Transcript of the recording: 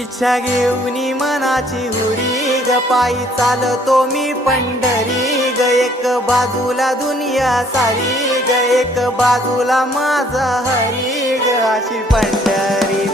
इच्छा घेऊन मनाची हुरी ग पायी चालतो मी पंढरी ग एक बाजूला दुनिया सारी ग एक बाजूला माझा हरी ग अशी पंढरी